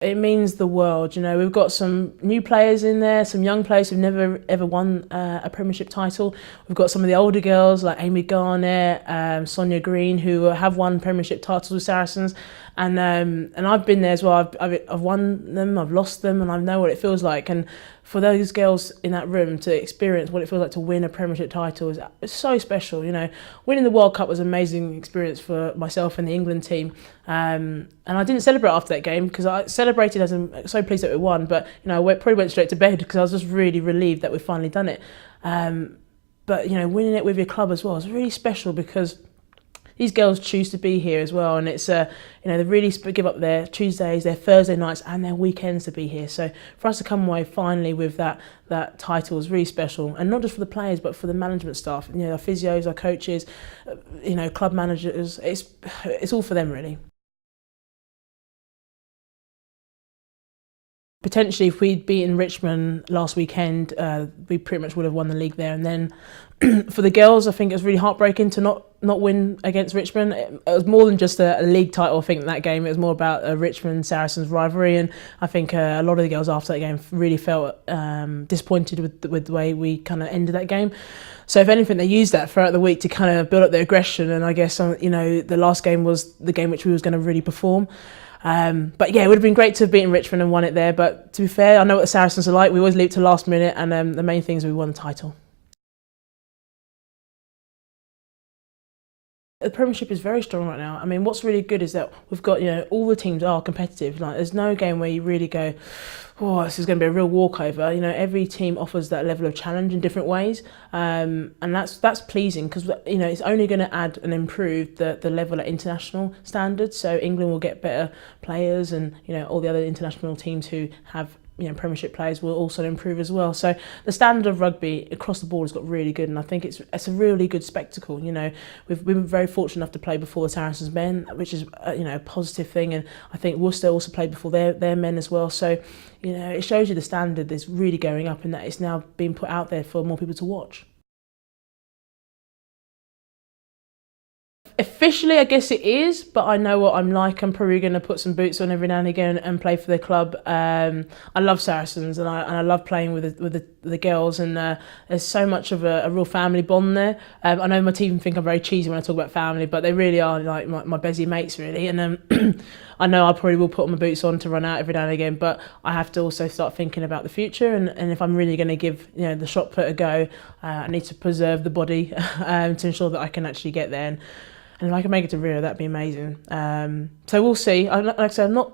It means the world. You know, we've got some new players in there, some young players who've never ever won a Premiership title. We've got some of the older girls like Amy Garnett, Sonia Green, who have won Premiership titles with Saracens, and I've been there as well. I've won them, I've lost them, and I know what it feels like. And for those girls in that room to experience what it feels like to win a Premiership title is so special. You know, winning the World Cup was an amazing experience for myself and the England team. And I didn't celebrate after that game because I celebrated as I'm so pleased that we won. But you know, I probably went straight to bed because I was just really relieved that we've finally done it. But you know, winning it with your club as well is really special because these girls choose to be here as well, and it's you know, they really give up their Tuesdays, their Thursday nights, and their weekends to be here. So for us to come away finally with that title is really special, and not just for the players but for the management staff. You know, our physios, our coaches, you know, club managers. It's all for them really. Potentially, if we'd beaten Richmond last weekend, we pretty much would have won the league there. And then for the girls, I think it was really heartbreaking to not win against Richmond. It was more than just a league title, I think, in that game. It was more about a Richmond-Saracens rivalry. And I think a lot of the girls after that game really felt disappointed with the way we kind of ended that game. So if anything, they used that throughout the week to kind of build up their aggression. And I guess, you know, the last game was the game which we was going to really perform. But yeah, it would have been great to have beaten Richmond and won it there. But to be fair, I know what the Saracens are like. We always leave to the last minute, and the main thing is we won the title. The Premiership is very strong right now. I mean, what's really good is that we've got, you know, all the teams are competitive. Like, there's no game where you really go, oh, this is going to be a real walkover. You know, every team offers that level of challenge in different ways, and that's pleasing because, you know, it's only going to add and improve the level at international standards. So England will get better players, and you know, all the other international teams who have, you know, Premiership players will also improve as well. So the standard of rugby across the board has got really good, and I think it's a really good spectacle. You know, we've been very fortunate enough to play before the Saracens men, which is you know, a positive thing, and I think Worcester also played before their men as well. So you know, it shows you the standard is really going up, and that it's now being put out there for more people to watch. Officially, I guess it is, but I know what I'm like. I'm probably going to put some boots on every now and again and play for the club. I love Saracens, and I love playing with the girls, and there's so much of a real family bond there. I know my team think I'm very cheesy when I talk about family, but they really are like my busy mates, really. And I know I probably will put my boots on to run out every now and again, but I have to also start thinking about the future, and if I'm really going to give, you know, the shot put a go, I need to preserve the body to ensure that I can actually get there. And if I can make it to Rio, that'd be amazing. So we'll see. Like I said, I'm not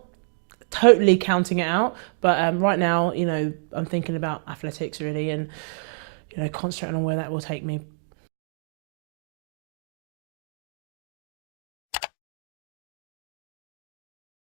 totally counting it out, but right now, you know, I'm thinking about athletics really, and you know, concentrating on where that will take me.